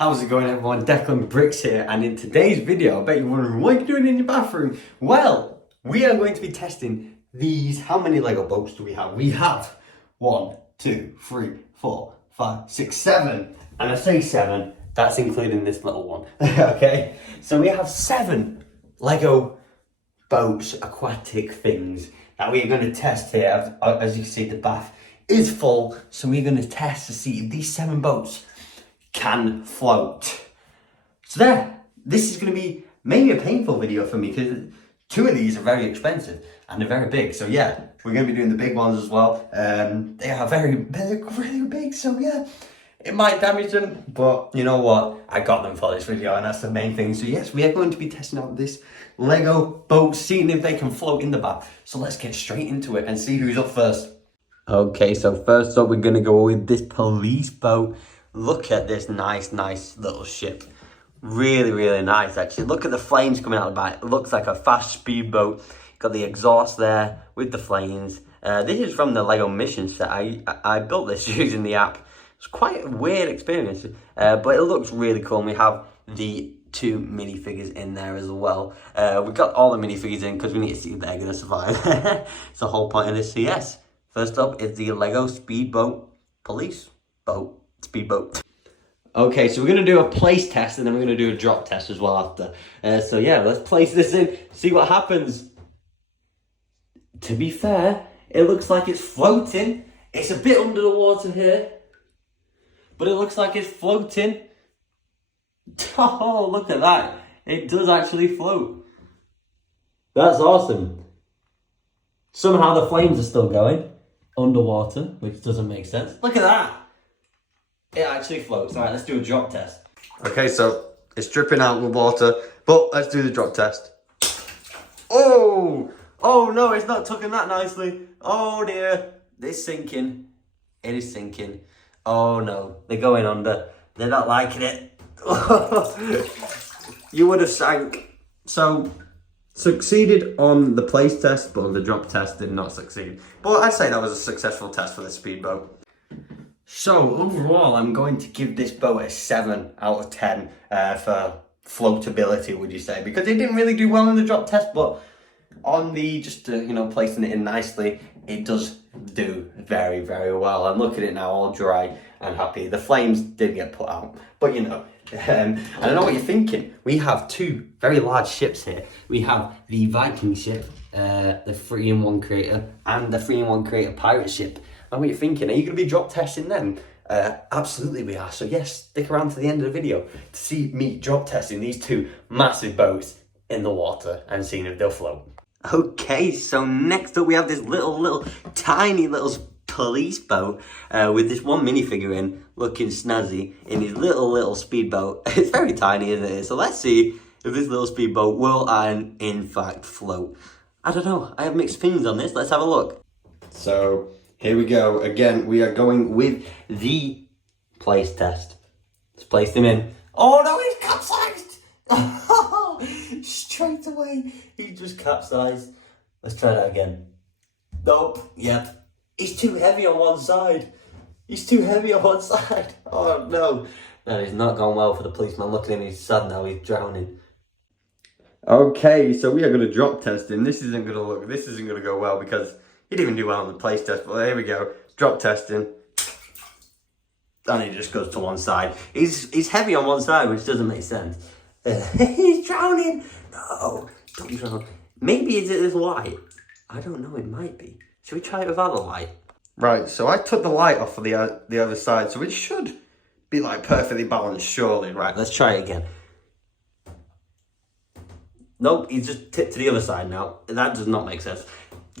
How's it going, everyone? Declan Bricks here, and in today's video, I bet you're wondering what you're doing in your bathroom. Well, we are going to be testing these. How many Lego boats do we have? We have 1, 2, 3, 4, 5, 6, 7. And I say 7, that's including this little one. Okay? So we have 7 Lego boats, aquatic things that we're going to test here. As you can see, the bath is full, so we're going to test to see if these 7 boats can float. So this is going to be maybe a painful video for me because 2 of these are very expensive and they're very big. So yeah, we're going to be doing the big ones as well. They're really big, so yeah, it might damage them, but you know what? I got them for this video and that's the main thing. So yes, we are going to be testing out this Lego boat, seeing if they can float in the bath. So let's get straight into it and see who's up first. Okay, so first up we're going to go with this police boat. Look at this nice little ship. Really nice, actually. Look at the flames coming out of the back. It looks like a fast speedboat. Got the exhaust there with the flames. This is from the Lego mission set. I built this using the app. It's quite a weird experience, but it looks really cool. And we have the 2 minifigures in there as well. We've got all the minifigures in because we need to see if they're going to survive. It's the whole point of this. So yes, first up is the Lego speedboat police boat. Speedboat. Okay, so we're going to do a place test and then we're going to do a drop test as well after. So yeah, let's place this in, see what happens. To be fair, it looks like it's floating. It's a bit under the water here, but it looks like it's floating. Oh, look at that. It does actually float. That's awesome. Somehow the flames are still going underwater, which doesn't make sense. Look at that. It actually floats. All right, let's do a drop test. Okay, so it's dripping out with water, but let's do the drop test. Oh no, it's not tucking that nicely. Oh dear, it's sinking. It is sinking. Oh no, they're going under. They're not liking it. You would have sank. So, succeeded on the place test, but on the drop test did not succeed. But I'd say that was a successful test for the speedboat. So overall, I'm going to give this boat a 7 out of 10 for floatability, would you say? Because it didn't really do well in the drop test, but on the, placing it in nicely, it does do very well. And look at it now, all dry and happy. The flames did get put out, but I don't know what you're thinking. We have 2 very large ships here. We have the Viking ship, the 3-in-1 creator, and the 3-in-1 creator pirate ship. And what you're thinking, are you going to be drop testing them? Absolutely we are. So yes, stick around to the end of the video to see me drop testing these 2 massive boats in the water and seeing if they'll float. Okay, so next up we have this tiny little police boat with this one minifigure in, looking snazzy in his little speedboat. It's very tiny, isn't it? So let's see if this little speedboat will in fact float. I don't know. I have mixed feelings on this. Let's have a look. So here we go. Again, we are going with the place test. Let's place him in. Oh no, he's capsized! Straight away, he just capsized. Let's try that again. Nope, yep. He's too heavy on one side. Oh no. That is not gone well for the policeman. Look at him, he's sad now, he's drowning. Okay, so we are going to drop test him. This isn't going to go well because he didn't even do well on the place test, but there we go. Drop testing. And he just goes to one side. He's heavy on one side, which doesn't make sense. He's drowning. No, don't drown. Maybe is it this light? I don't know, it might be. Should we try it without the light? Right, so I took the light off for the other side, so it should be like perfectly balanced, surely. Right, let's try it again. Nope, he's just tipped to the other side now. That does not make sense.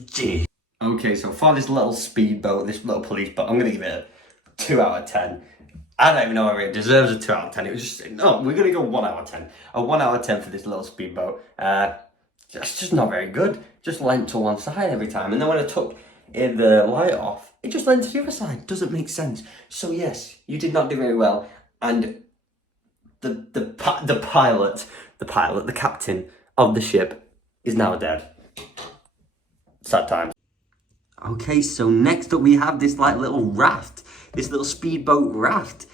Gee. Okay, so for this little speedboat, this little police boat, I'm going to give it a 2 out of 10. I don't even know whether it deserves a 2 out of 10. It was just, no, we're going to go 1 out of 10. A 1 out of 10 for this little speedboat. It's just not very good. Just leant to one side every time. And then when I took the light off, it just leant to the other side. Doesn't make sense. So yes, you did not do very well. And the captain of the ship is now dead. Sad times. Okay, so next up we have this little raft, this little speedboat raft.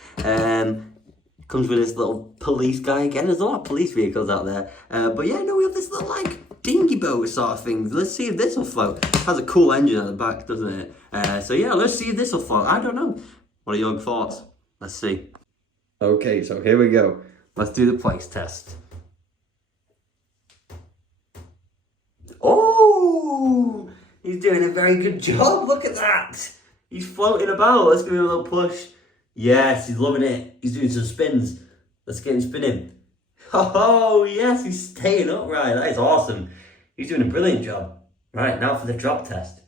Comes with this little police guy again. There's a lot of police vehicles out there. But yeah, no, we have this little like dinghy boat sort of thing. Let's see if this will float. It has a cool engine at the back, doesn't it? So yeah, let's see if this will float. I don't know. What are your thoughts? Let's see. Okay, so here we go. Let's do the place test. Oh, he's doing a very good job. Look at that. He's floating about. Let's give him a little push. Yes, he's loving it. He's doing some spins. Let's get him spinning. Oh, yes, he's staying upright. That is awesome. He's doing a brilliant job. Right, now for the drop test.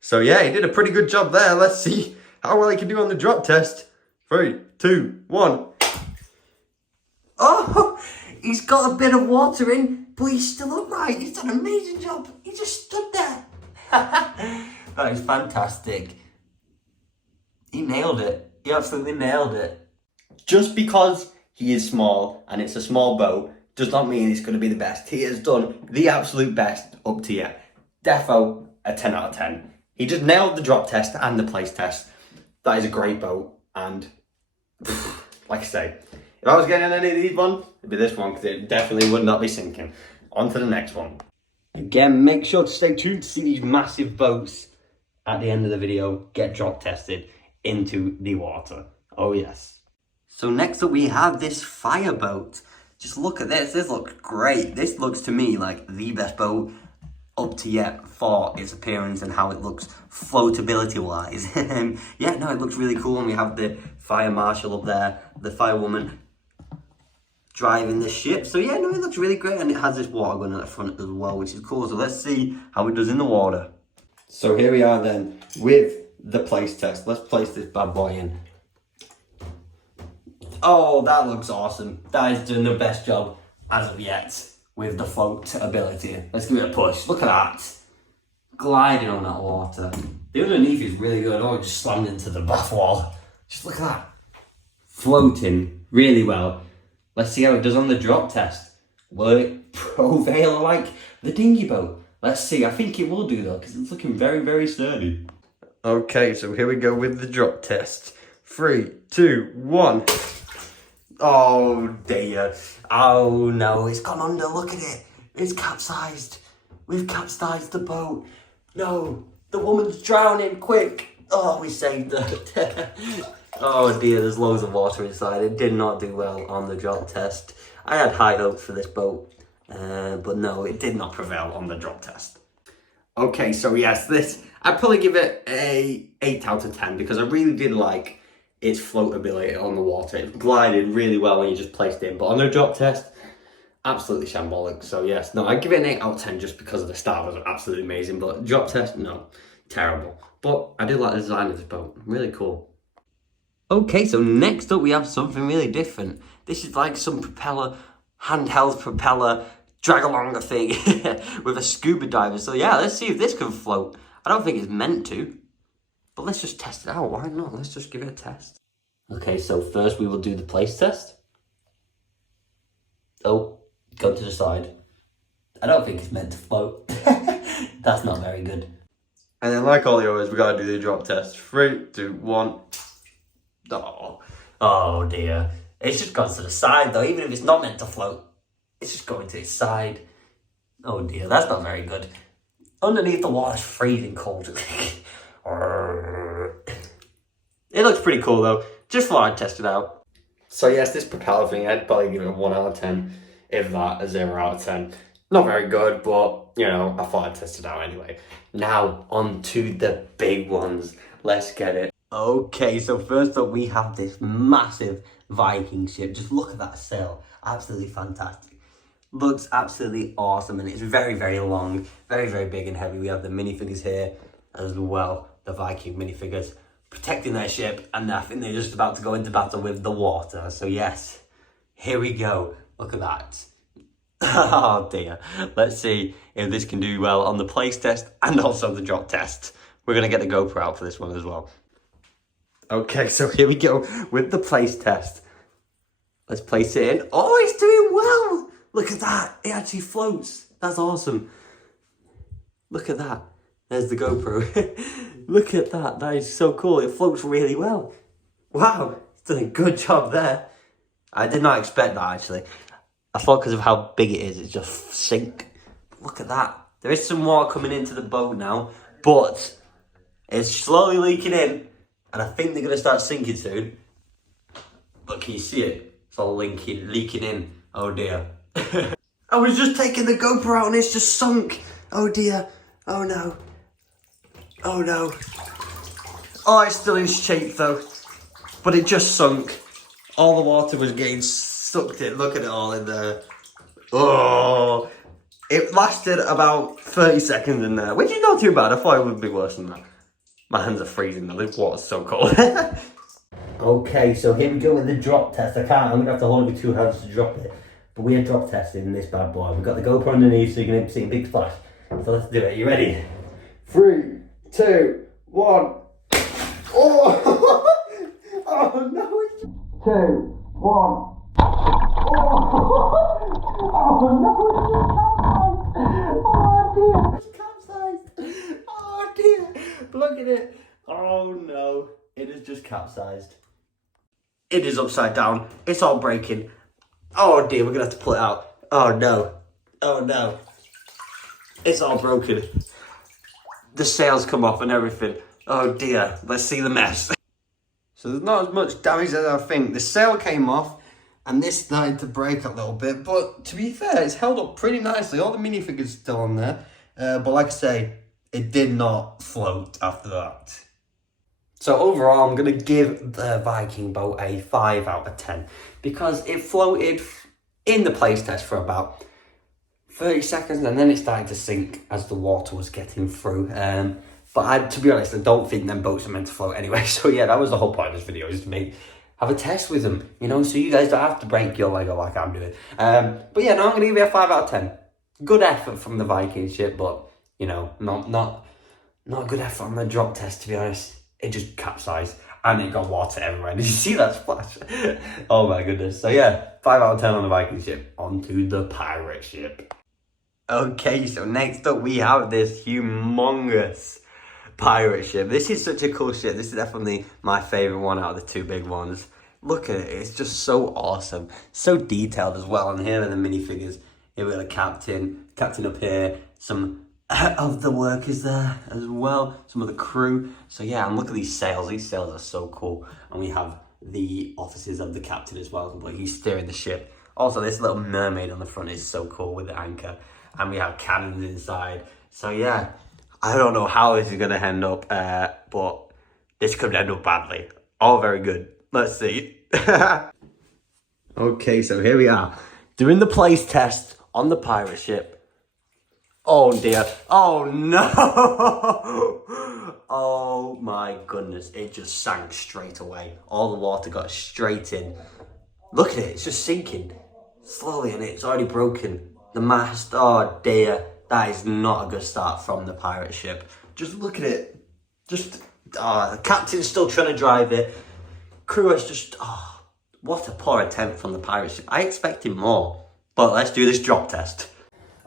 So yeah, he did a pretty good job there. Let's see how well he can do on the drop test. 3, 2, 1. Oh, he's got a bit of water in, but he's still upright. He's done an amazing job. He just stood there. That is fantastic. He nailed it. He absolutely nailed it. Just because he is small and it's a small boat does not mean it's going to be the best. He has done the absolute best up to yet. Defo a 10 out of 10. He just nailed the drop test and the place test. That is a great boat, and like I say, if I was getting any of these ones, it'd be this one, because it definitely would not be sinking. On to the next one. Again, make sure to stay tuned to see these massive boats at the end of the video get drop tested into the water. Oh yes. So next up we have this fireboat. Just look at this. This looks great. This looks to me like the best boat up to yet for its appearance and how it looks floatability wise. Yeah, no, it looks really cool. And we have the fire marshal up there, the firewoman driving the ship. So yeah, no, it looks really great, and it has this water gun at the front as well, which is cool. So let's see how it does in the water. So here we are then with the place test. Let's place this bad boy in. Oh, that looks awesome. That is doing the best job as of yet with the float ability. Let's give it a push. Look at that. Gliding on that water. The underneath is really good. Oh, it just slammed into the bath wall. Just look at that. Floating really well. Let's see how it does on the drop test. Will it prevail like the dinghy boat? Let's see. I think it will do though, because it's looking very, very sturdy. Okay, so here we go with the drop test. 3, 2, 1. Oh dear. Oh no, it's gone under. Look at it. It's capsized. We've capsized the boat. No, the woman's drowning. Quick. Oh, we saved her. Oh dear, there's loads of water inside. It did not do well on the drop test. I had high hopes for this boat, but no, it did not prevail on the drop test. Okay, so yes, this, I'd probably give it a 8 out of 10 because I really did like its floatability on the water. It glided really well when you just placed it in, but on the drop test, absolutely shambolic. So yes, no, I'd give it an 8 out of 10 just because of the style was absolutely amazing, but drop test, no, terrible. But I do like the design of this boat, really cool. Okay, so next up we have something really different. This is like some propeller, handheld propeller, drag along thing with a scuba diver. So yeah, let's see if this can float. I don't think it's meant to, but let's just test it out. Why not? Let's just give it a test. Okay, so first we will do the place test. Oh, go to the side. I don't think it's meant to float. That's not very good. And then like all the others, we gotta do the drop test. 3, 2, 1. Oh dear. It's just gone to the side though, even if it's not meant to float. It's just going to its side. Oh dear, that's not very good. Underneath the water's freezing cold. It looks pretty cool though. Just thought I'd test it out. So yes, this propeller thing, I'd probably give it a 1 out of 10. If that, a 0 out of 10. Not very good, but you know, I thought I'd test it out anyway. Now, on to the big ones. Let's get it. Okay, so first up we have this massive Viking ship. Just look at that sail. Absolutely fantastic. Looks absolutely awesome, and it's very, very long. Very, very big and heavy. We have the minifigures here as well. The Viking minifigures protecting their ship, and I think they're just about to go into battle with the water. So yes, here we go. Look at that. Oh dear. Let's see if this can do well on the place test and also the drop test. We're going to get the GoPro out for this one as well. Okay, so here we go with the place test. Let's place it in. Oh, it's doing well. Look at that. It actually floats. That's awesome. Look at that. There's the GoPro. Look at that. That is so cool. It floats really well. Wow. It's done a good job there. I did not expect that, actually. I thought because of how big it is, it just sink. Look at that. There is some water coming into the boat now, but it's slowly leaking in, and I think they're going to start sinking soon. Look, can you see it? It's all leaking in. Oh dear. I was just taking the GoPro out and it's just sunk. Oh dear. Oh no. Oh no. Oh, it's still in shape though. But it just sunk. All the water was getting sucked in. Look at it all in there. Oh. It lasted about 30 seconds in there, which is not too bad. I thought it would be worse than that. My hands are freezing though. This water's so cold. Okay, so here we go with the drop test. I'm going to have to hold it with two hands to drop it. But we are drop testing this bad boy. We've got the GoPro underneath so you're going to see a big splash. So let's do it. You ready? 3, 2, 1. Oh! Oh no! 2, 1. Oh no! It's capsized! Oh dear! Look at it! Oh no! It is just capsized. It is upside down. It's all breaking. Oh dear, we're gonna have to pull it out. Oh no. Oh no. It's all broken. The sails come off and everything. Oh dear, let's see the mess. So there's not as much damage as I think. The sail came off and this started to break a little bit, but to be fair, it's held up pretty nicely. All the minifigures still on there. But like I say, it did not float after that. So overall, I'm going to give the Viking boat a 5 out of 10 because it floated in the place test for about 30 seconds and then it started to sink as the water was getting through. But to be honest, I don't think them boats are meant to float anyway. So yeah, that was the whole point of this video, is to have a test with them, you know, so you guys don't have to break your Lego like I'm doing. But yeah, no, I'm going to give it a 5 out of 10. Good effort from the Viking ship, but, you know, not a good effort on the drop test, to be honest. It just capsized and it got water everywhere. Did you see that splash? Oh my goodness. So yeah, 5 out of 10 on the Viking ship. Onto the pirate ship. Okay, so next up we have this humongous pirate ship. This is such a cool ship. This is definitely my favourite one out of the two big ones. Look at it. It's just so awesome. So detailed as well. And here are the minifigures. Here we got the captain up here, some of the workers there as well, some of the crew. So yeah, and look at these sails. These sails are so cool. And we have the officers of the captain as well, but he's steering the ship. Also, this little mermaid on the front is so cool with the anchor. And we have cannons inside. So yeah, I don't know how this is going to end up, but this could end up badly. All very good. Let's see. Okay, so here we are, doing the place test on the pirate ship. Oh dear. Oh no. Oh my goodness. It just sank straight away. All the water got straight in. Look at it. It's just sinking slowly and it's already broken. The mast. Oh dear. That is not a good start from the pirate ship. Just look at it. Just, the captain's still trying to drive it. Crew is just, what a poor attempt from the pirate ship. I expected more. But let's do this drop test.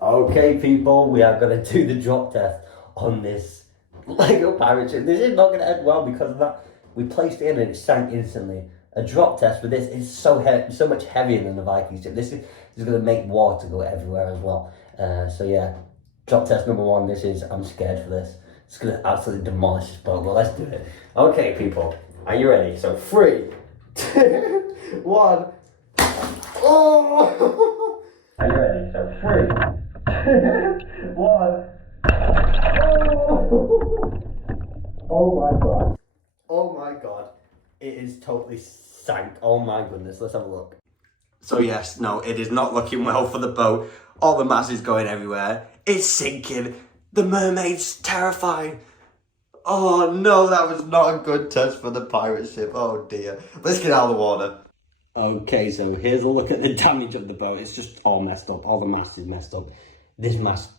Okay, people, we are going to do the drop test on this Lego pirate ship. This is not going to end well because of that. We placed it in and it sank instantly. A drop test with this is so much heavier than the Viking ship. This is going to make water go everywhere as well. So yeah, drop test number 1. This is, I'm scared for this. It's going to absolutely demolish this boat, but let's do it. Okay, people, are you ready? So 3, 2, 1. Oh! Are you ready? So 3. 1. Oh my god. Oh my god. It is totally sank. Oh my goodness. Let's have a look. So yes, no, it is not looking well for the boat. All the mass is going everywhere. It's sinking. The mermaid's terrifying. Oh no, that was not a good test for the pirate ship. Oh dear. Let's get out of the water. Okay, so here's a look at the damage of the boat. It's just all messed up. All the mast is messed up. This mast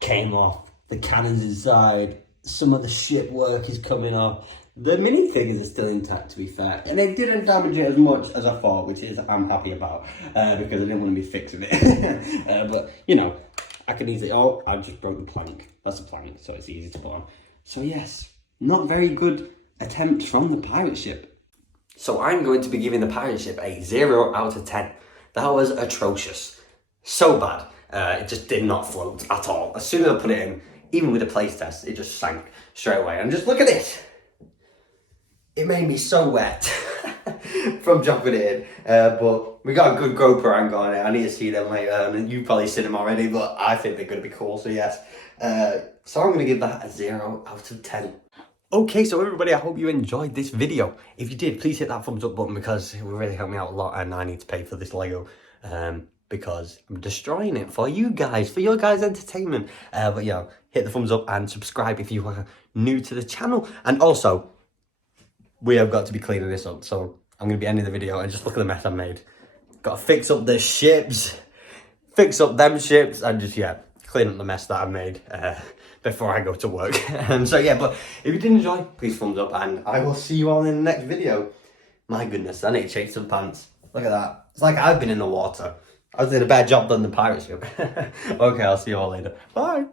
came off. The cannons inside. Some of the ship work is coming off. The minifigures are still intact, to be fair. And it didn't damage it as much as I thought, which is I'm happy about. Because I didn't want to be fixing it. But, you know, I can easily... Oh, I just broke the plank. That's a plank, so it's easy to put on. So, yes, not very good attempts from the pirate ship. So I'm going to be giving the pirate ship a 0 out of 10. That was atrocious. So bad. It just did not float at all. As soon as I put it in, even with the place test, it just sank straight away. And just look at this. It made me so wet from jumping it in. But we got a good GoPro angle on it. I need to see them later. And you've probably seen them already, but I think they're going to be cool. So yes. So I'm going to give that a 0 out of 10. Okay, so everybody, I hope you enjoyed this video. If you did, please hit that thumbs up button because it will really help me out a lot, and I need to pay for this Lego because I'm destroying it for you guys, for your guys' entertainment. But yeah, hit the thumbs up and subscribe if you are new to the channel. And also, we have got to be cleaning this up, so I'm going to be ending the video and just look at the mess I made. Got to fix up the ships, fix up them ships, and just, yeah, clean up the mess that I made before I go to work. So yeah, but if you did enjoy, please thumbs up, and I will see you all in the next video. My goodness, I need to change some pants. Look at that. It's like I've been in the water. I was doing a better job than the pirate ship. Okay, I'll see you all later. Bye.